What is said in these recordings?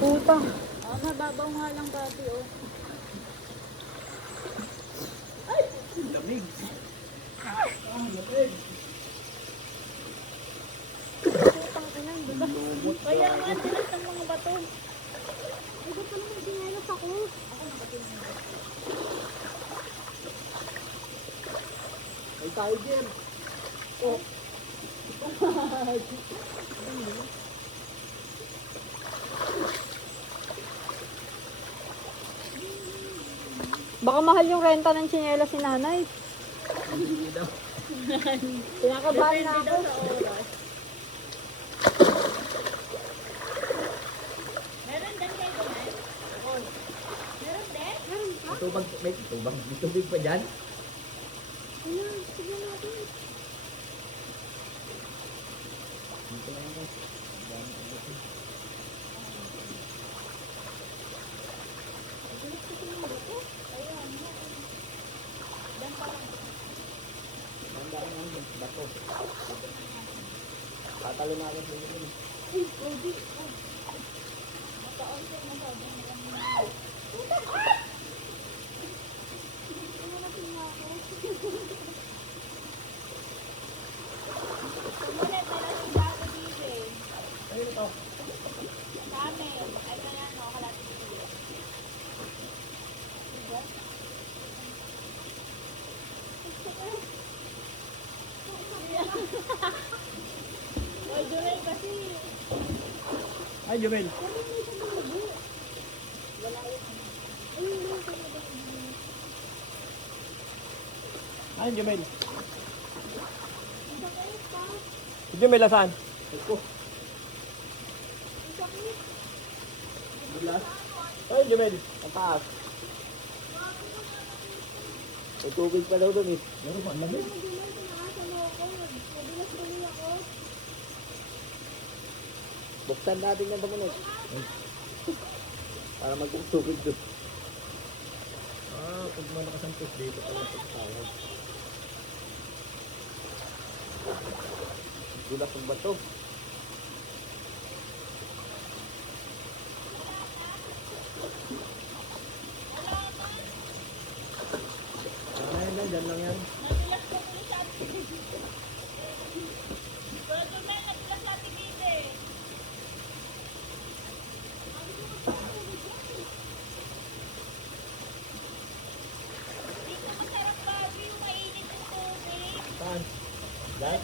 Puta. Ah, mababaw nga lang babi, oh. Ay! Lamig. Lamig. Putang ina, diba? Kaya nga, tilas ng mga bato. Ay, ba't pala may sinelas ako? Ako nakatingin. May tiger. Oh. Baka mahal yung renta ng tsinelas si nanay. Hindi daw. Pinakabahan na ako. Meron din kayo doon. Meron din? Meron pa? Tubag, may tubag. May tubig pa dyan. Ayan, sige natin. Dito lang ako. Bato. Tatalo na ako sa inyo. Ay, Ruby. Tumulit na lang si Bago dito eh. Ayun ito. Sa amin. Ay, kaya ano, kalati dito. Oy, Jumel kasi. Ay, Jumel. Ay, Jumel. Si Jumel, asan? Ito. Bulas? Ay, Jumel. Ang taas. May tubig pa daw doon eh. Meron pa, lamig. Buksan natin ng damunog. Para magtubig doon. Ah, pag malakas ang push dito pala pagtawag. Gulas ang bato. Dyan lang yan. Nadulas ko tuloy sa atin. Pero Jumel, nadulas sa atin dito eh. Dito masarap bago yung mainit yung tubig. Saan? Dyan?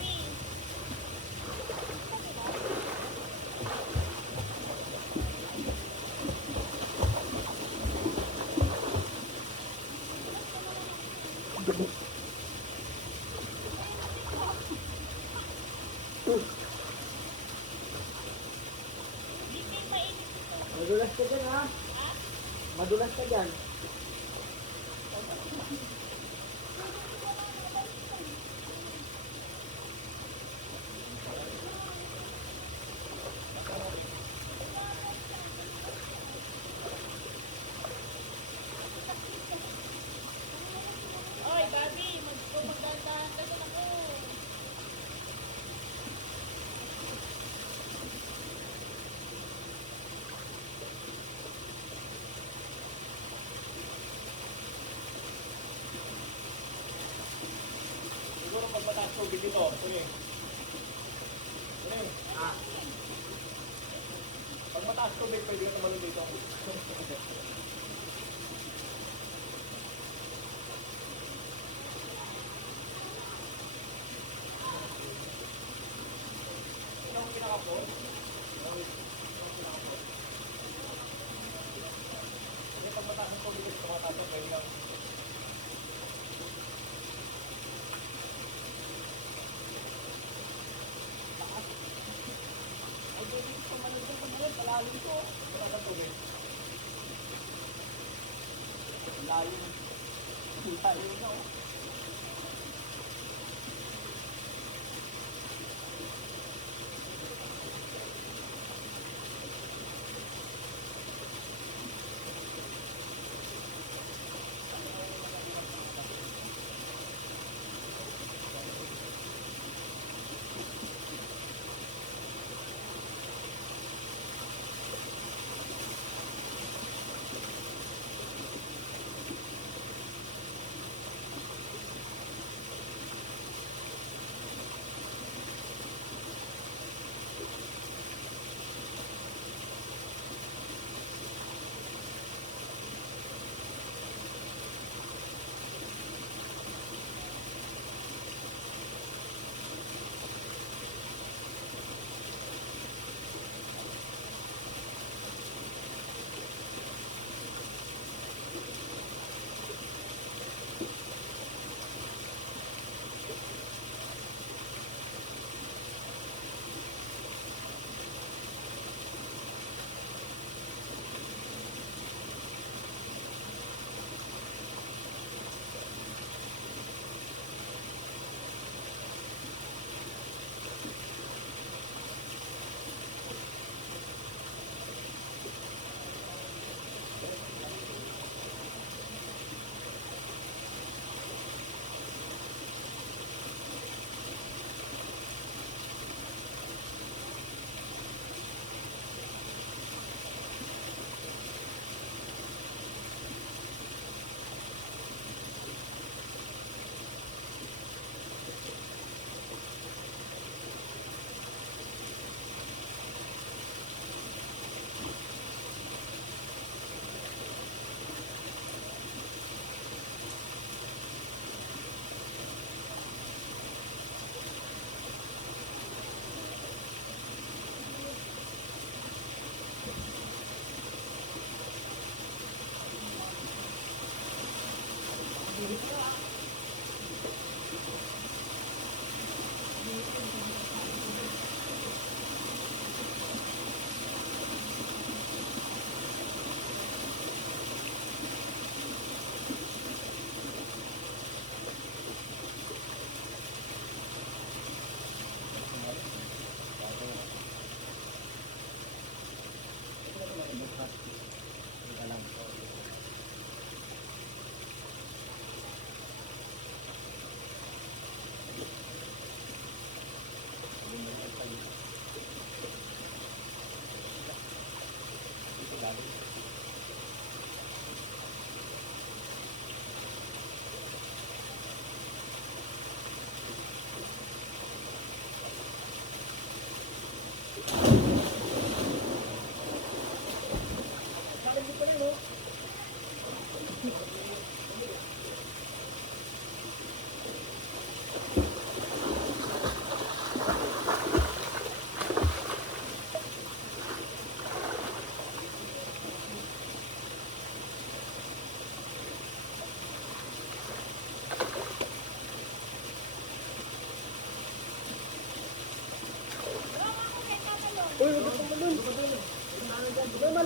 Madulas ka dyan ha? Madulas ka dyan. Oy, Bobby, magdandahan ka sa ako. Siguro pag mataas tubig dito, pwede. Pwede. Ah. Pag mataas tubig, pwede ka tumalun dito. Ito ang pinaka-floor. Kasi pag mataas ang tubig dito, mataas pwede lang. Malalim ko. Wala kang tubig. Lalim. Lalim na oh.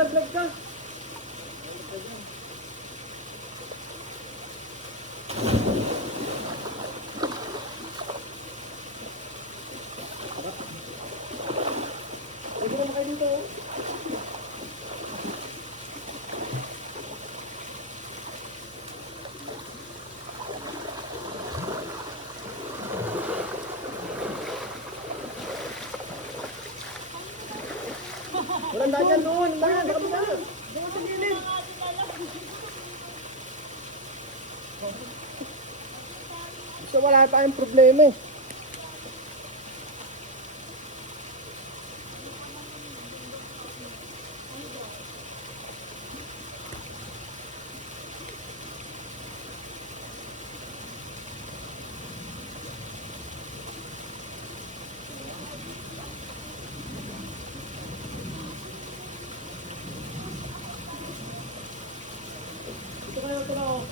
nalaglag ka. Pwede naman kayo dito. Walang dagan doon. Wala, nakabila. Doon sa gilid. So wala tayong problema eh. Ito kayo, ito na oh.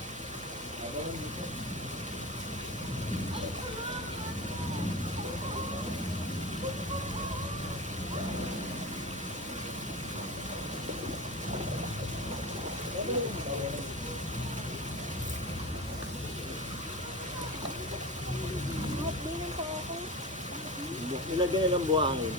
Din po ako. Nilagyan nila ng buhangin.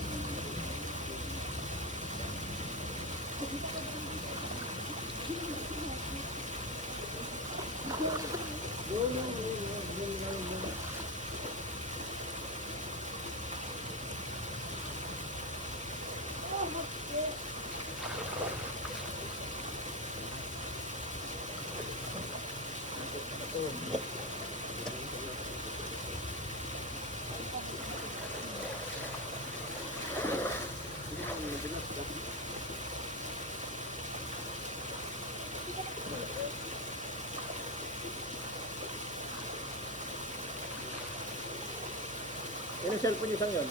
Yan ang cellphone isang yun.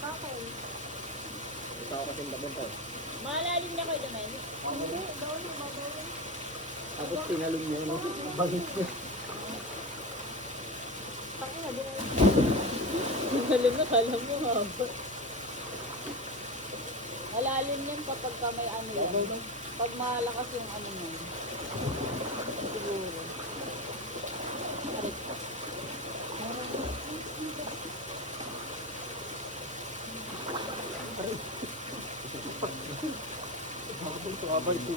Okay. Ito ako kasing labon tayo. Malalim na kayo naman. Hindi, bawal na, bawal. Tapos tinalong niya, no? Bagit niya. Pakina, din na. Malalim na, kala mo haba. Malalim yan kapag ka may ano yan. Pag malakas yung ano mo. Siguro. Aray ko.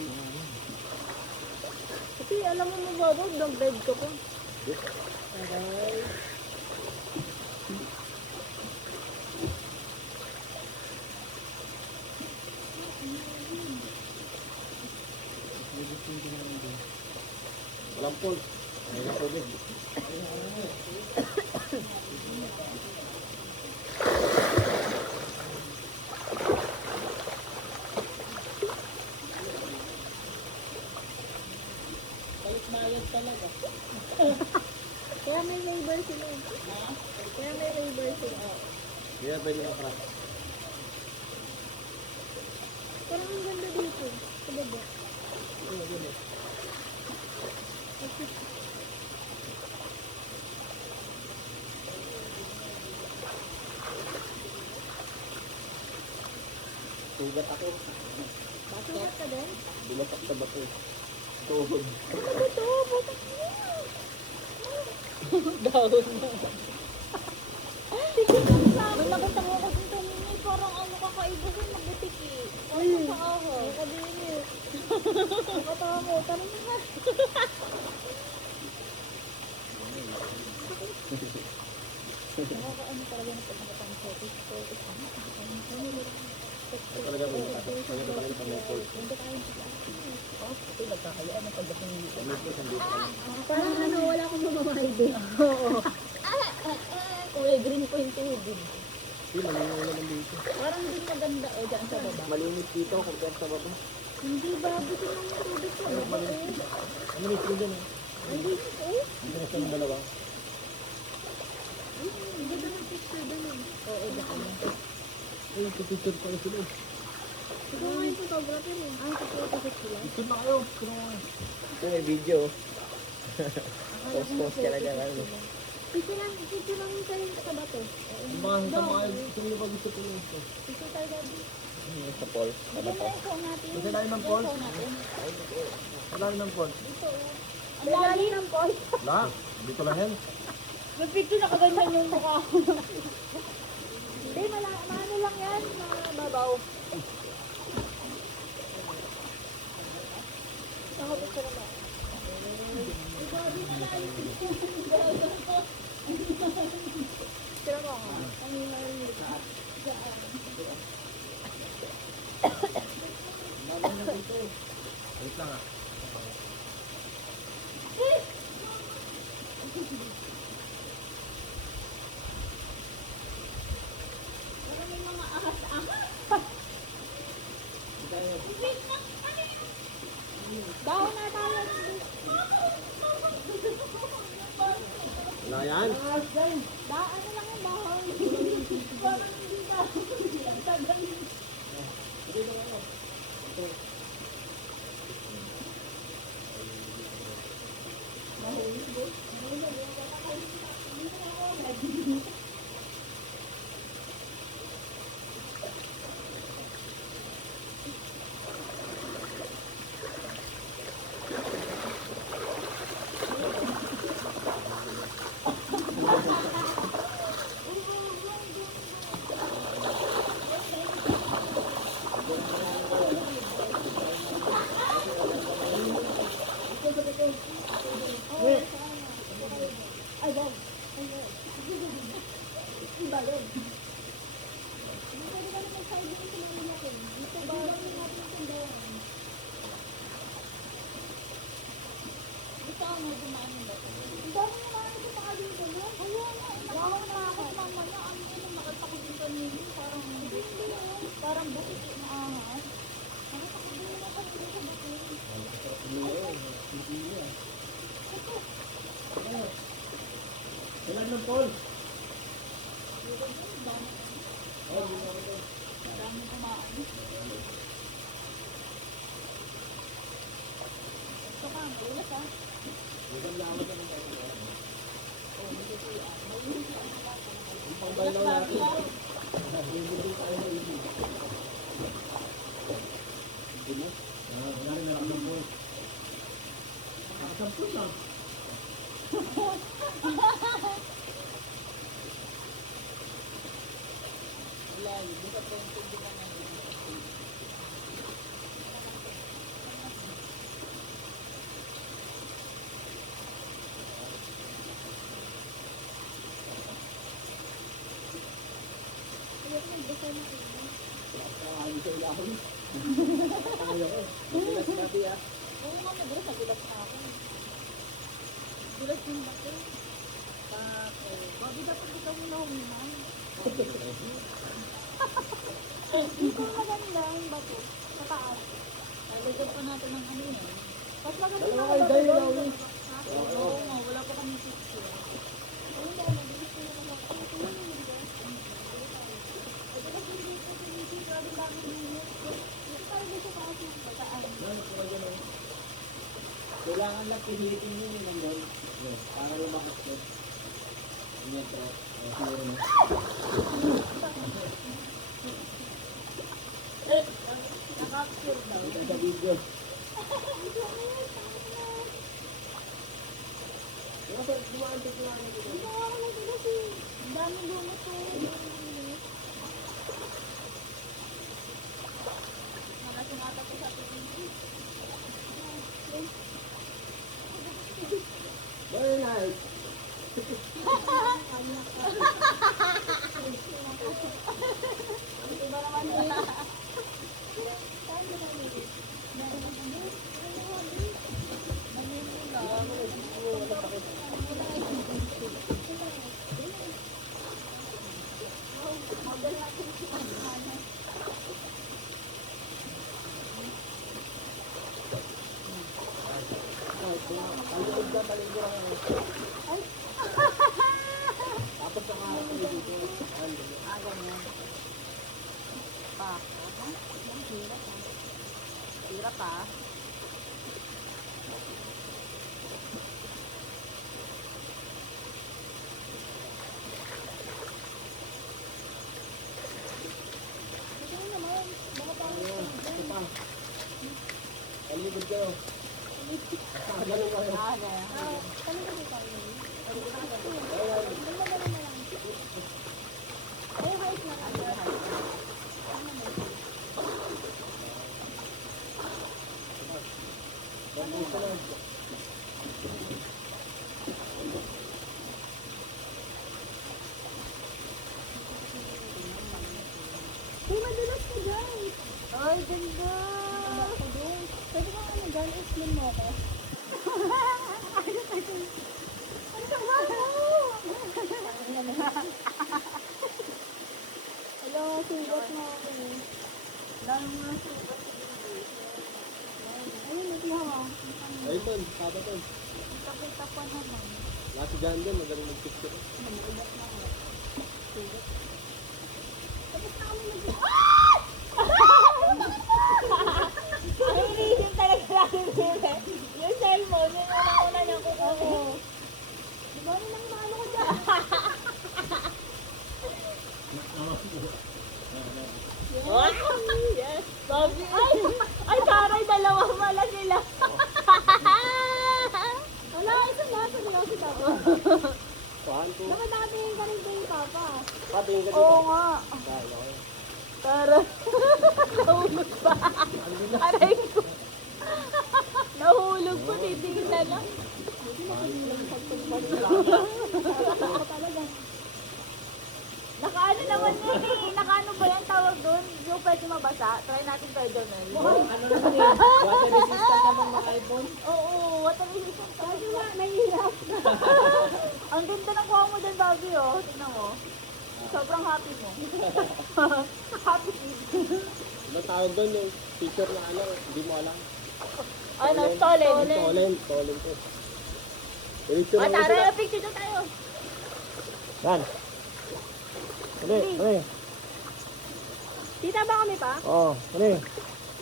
Kasi alam mo mababaw, nag-bed ka pa. Aray. Walang pulse. Ayun ang tubig. Balik-mayag talaga. Kaya may waiver sila. Kaya may waiver sila. Kaya pwede na crack. Parang ang ganda dito. Sa baba. Sugat ako. Sugat ka din? Bulasak sa bato. Tuhod. Ano ba ito? Butak niya. Dahon na. May nakita mo kasi ito nini. Parang ano kakaiba siya magbutik eh. Parang sa aho. Nakadini. Nakatawa mo. Tanong mo nga. Nakakaano talaga na pag nakatang photos. Ito talaga mo. Kaya ito talaga sa may pulse. Ito nagkakayaan ng pagdating dito. May pulse ang dito. Parang ano, wala akong mamamahal din. Oo. Kulay green po yung tubig. Hindi, malinaw naman dito. Parang din maganda o dyan sa baba. Malinis dito compared sa baba. Hindi ba? Buti lang yung tubig ko. Malinis din dyan eh. Hindi ko. Hindi na siya ng dalawa. Ang ganda ng picture doon eh. Oo, dyan. Ay, picture pa sila eh. Ikaw nga yung photographer eh. Ah, photographer sila. Picture na kayo. Ito may video. Post ka na dyan. Picture lang yung sarili sa bato. Ang mga sa mga gusto ko lang ito. Picture tayo gabi. Sa Paul. Ito na yung phone natin. Ito na yung Ito phone. yung phone natin. Wala rin ng phone. Dito. Ang lalim ng phone. Wala. Dito lang yan. Nag-picture na kaganyan yung mukha. Hindi, maano lang yan. Mababaw. Nakapit ko naman. Tira mo ako. Ang maliit. Wait lang ah. Baka may mga ahas-ahas. Dahon na tayo. Wala yan. Ano lang yung dahon. Parang hindi dahon. Ay, Bob. Iba yun. Hindi pwede ka na mag-side dito sa mga natin. Dito ba natin natin tindahan? Dito ako may dumaan yung bato. Ang dami na mga ito mga dito, no? Kaya nga, nakakot mamaya. Ano yun, nakita ko dito nito. Parang hindi yun. Parang butik na ahas. Nakita ko din na kasi dito sa butik. Wala ng phone. Marami kumain. Ito ka, ulas ha. Pangbaylaw natin. Bibili tayo ng ibig. Wala rin na ng phone. Nakasampun lang. Wala, hindi ka pa yung hindi ka na yun. Ayaw ko magbasa na ito. Nakakaano sa ilalim. Ayaw ko. Bilas natin ah. Oo nga, nagulat, nagulat na ako. Gulat yung bato. Babi, dapat ikaw muna huminay. Hindi ko maganda yung bato. Sa taas. Lalagyan pa natin ng ano yan. Mas maganda Dalawa yung kayo bato dahil doon. Rawi. Oo nga, wala pa kami picture. Ayun daw, mabilis ko naman ako. Ito yun yung video. Ito kasi hindi ko sa video. Grabe dami dito. Dito tayo dito sa taas ng bataan. Kailangan lang pilitin nyo yun ng doon. Para lumakas ko. Ingat ko. Siguro na. Nakapicture daw. Ito sa video. Diba sir, dumaan dito lang dito. Hindi ako nagtigas eh. Ang dami lumot to. Nakasungata ko sa TV. Very nice. Iba naman eh. Saan ba tayo? Meron naman din. Model natin si Ana. Talikod ka, talikod ka. Tapos nakaharap kayo dito. Ganyan. Pa. Ang hirap ah. Hirap ah. Ito naman. Ay, ganda. Pwede ba ano, gano'n explain mo ako? Ano ka ba? Hello, sugat mo ako eh. Dami mo na sugat sa bibig. Ayun, naglawa. Ayun tol, kaba tol. Kita-kita pa naman. Lahat si John din, magaling mag-picture. Tapos na kami Ang iniisip talaga namin sila. Yung cellphone, yun yung una niyang kukunin. Di ba nang maano ko dyan? Yes. Sabi, ay, taray, dalawa pala sila. Wala, isa na, sa nila si Papa. Pahan ko. Dapat nakatingin ka rin kay Papa. Patingin ka dito. Oo nga. Kaya ko. Tara. Nahulog pa. Aray ko. Nahulog pa, titingin na lang. Hindi na kanilang pagpagpag. Talaga. Nakaano naman yun eh. Nakaano ba yan tawag doon? Yung pwede mabasa. Try natin kay Jonel. Ano naman eh, water resistant naman mga iPhone. Oo, water resistant. Sabi nga, nahihirap. Ang ganda ng kuha mo dyan, Bobby, oh. Tignan mo. Sobrang happy mo. Happy kid. Ano tawag doon yung picture na ano, hindi mo alam. Ano, stolen. Tolen ko. Picture Ah, lang tara, sila. picture na tayo. Yan. Uli, uli. Tita ba kami pa? Oh, uli.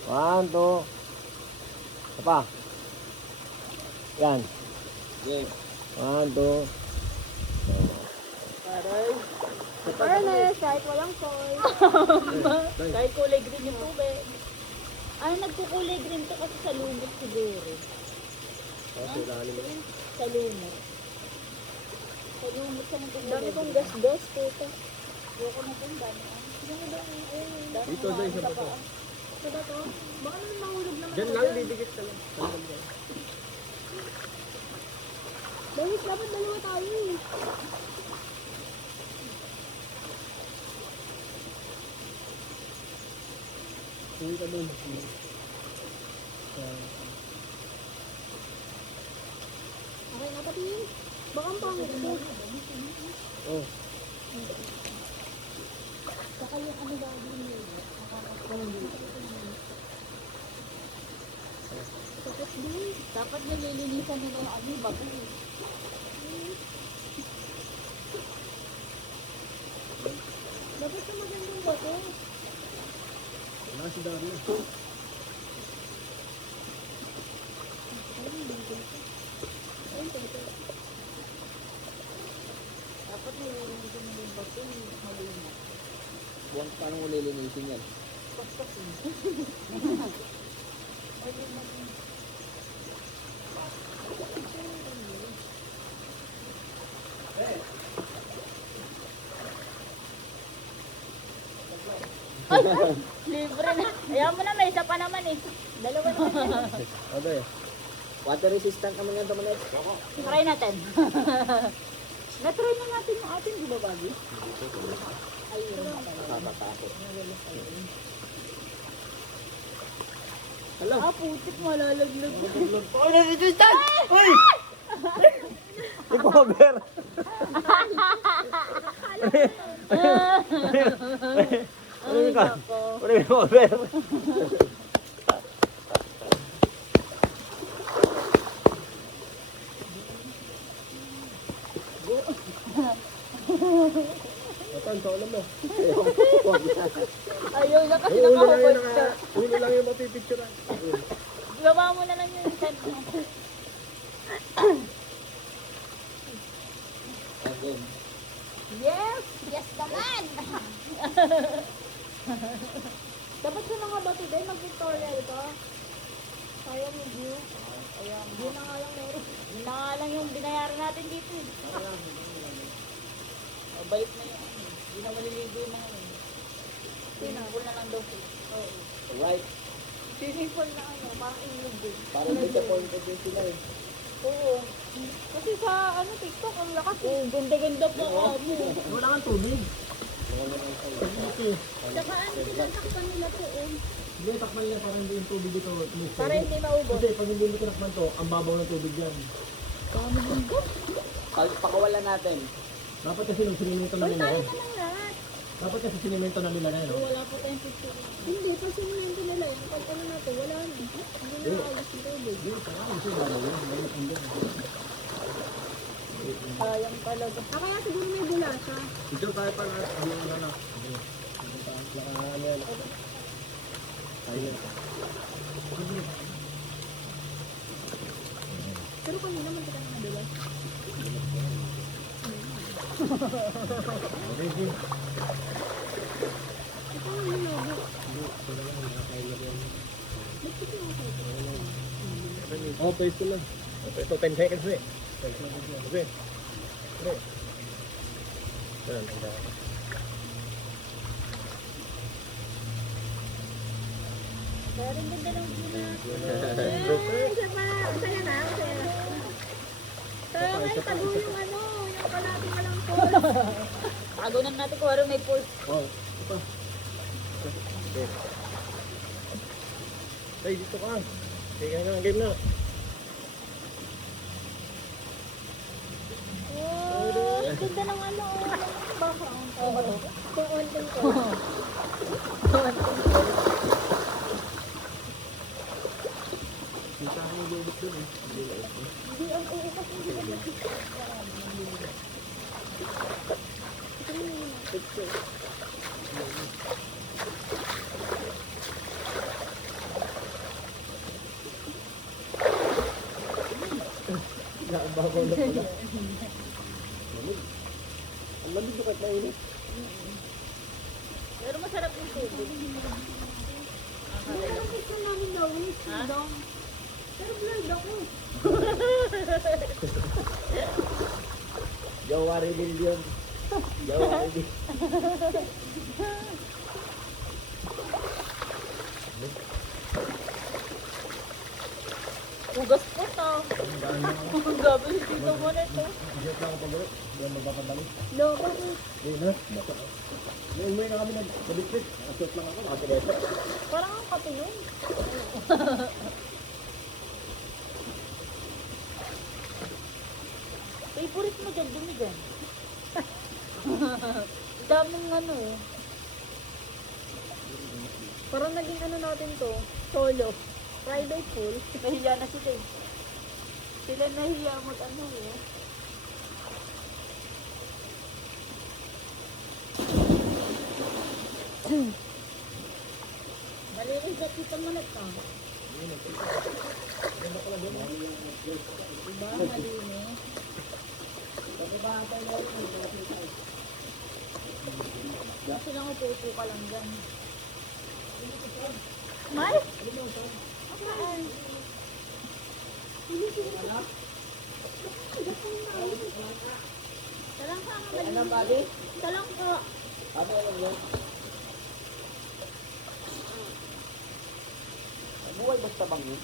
1, 2. Apa? Yan. Yes. 1, 2. Taray. Fairness, kahit walang soy. Kahit kulay green yung tubig. Ay, nagkukulay green to kasi sa lumot siguro. Oh, sila Sa lumot. Sa lumot sa nagkukulay. Dami kong gas-gas, tita. Ayoko na kung dami. Dami ba? Ayun. Dito sa isa pa to. Sa ba to? Baka naman mahulog naman. Diyan lang, didikit ka lang. Dahil dapat dalawa tayo eh. Tingin ka doon. Okay, napatingin. Baka ang pangit ito. Oh. Saka yung ano gagawin nyo. Tapos din, dapat nililinisan nila yung ano, bago eh. Dapat sa magandang bago. Wala si Darna. Dapat nililinisan nila yung bago eh. Malinis. Buwan paano mo lilinisin yan? Paspas eh. Libre na. Ayaw mo na, may isa pa naman eh. Dalawa naman yan. Okay. Water resistant naman yan naman. Try natin. Na-try na natin yung atin, di ba, Bobby? Ayun. Nakakatakot. Hello. Ah, putik, malalaglag. Oh, resistant! Uy! I-cover! Ay, nako. Ano yung cover? Matan, sa ulam mo. Ayaw na kasi Ulo lang nakahubad yung ka. ulo lang yung mapipicturean. Gawa mo na lang yung send mo. Again. Yes! Yes naman! Dapat sa mga bato din, mag-tutorial ka. Kaya mo view. Ayan, view na nga lang meron. Yun na nga lang yung binayaran natin dito. Bait na yung ano. Hindi na maliligo yung mga yun. Swimming pool na lang daw sila. Oo. Right. Swimming pool na ano, parang ilog din. Parang disappointed din sila eh. Oo. Kasi sa ano TikTok, ang lakas eh. Ganda-ganda pa mo. Wala kang tubig. Wala na ito. Saka ano, tinatakpan nila to eh. Hindi, takpan nila para hindi yung tubig dito. Para hindi maubos. Kasi pag hindi mo tinakpan to, ang babaw ng tubig yan. Kami din ko. Pakawalan natin. Dapat kasi nung sinimento na Uy, nila talo yan. na lang lahat. Dapat kasi sinimento na nila na yan. Wala pa tayong picture. Hindi, pa sinimento nila yun. Pag ano natin, wala na. Hindi na alas yung tubig. Hindi, parang kasi babaw yan. Babaw ang doon. Sayang talaga. Ah, kaya siguro may bulasa. Ito tayo pa na. Ano na na. Ano yan. Ayun. Pero kanina man kita na dulas. Okay, okay. Ito ang nilobo. Oh, place ko lang. Ito, 10 seconds eh. Okay. Okay. Yan, ang dami. Kaya rin ganda ng bulas. Broker. Isa pa. Masaya na. Masaya na. Kaya may tago yung ano, yung kalati walang pulse. Tago na natin kung ano may pulse. Oh, ito pa. Okay. Hey, dito ka. Sige na, game na. Oh, ang ganda ng ano, ng background. Oo. Kung onting ko. Kita mo yung dito eh. Hindi, ang oo kasi hindi ko Ang babaw na pala. Lamig. Ang lamig bakit mainit? Pero masarap yung tubig. Ang gusto namin daw eh. Dong. Pero blurred ako. Jowa rebellion. Jowa rebellion. Ugas po to. Ang gabi dito mo na ito. Jet lang ako pag-uwi. Hindi ako magpapadali. No, bakit? Hindi na. Basta. Umuwi na kami nag-district. Nakasot lang ako. Nakapilete. Parang ang kapilong. Favorite mo dyan, dumi dyan. Daming ano eh. Parang naging ano natin to, solo. Private pool. Nahiya na sila eh. Sila nahiya mag ano eh. Malinis at kita mo na to. Diba? Malinis. Kasi lang upo-upo ka lang dyan. May? Okay. Talang ka nga malinis. Ano, Bobby? Talang ka. Ano lang yan? Buhay basta bang yun?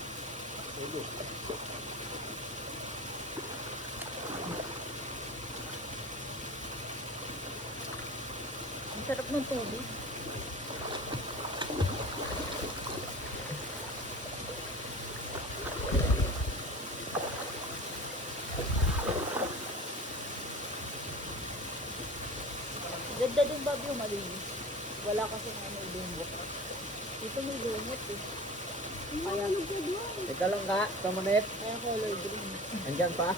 Ang sarap ng tubig. Ganda din Bobby yung malinis. Wala kasi na may lumot. Dito may lumot eh. Kaya, Teka lang ka, kamanit. kaya color green. Andyan pa.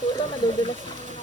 Puta, madudulas na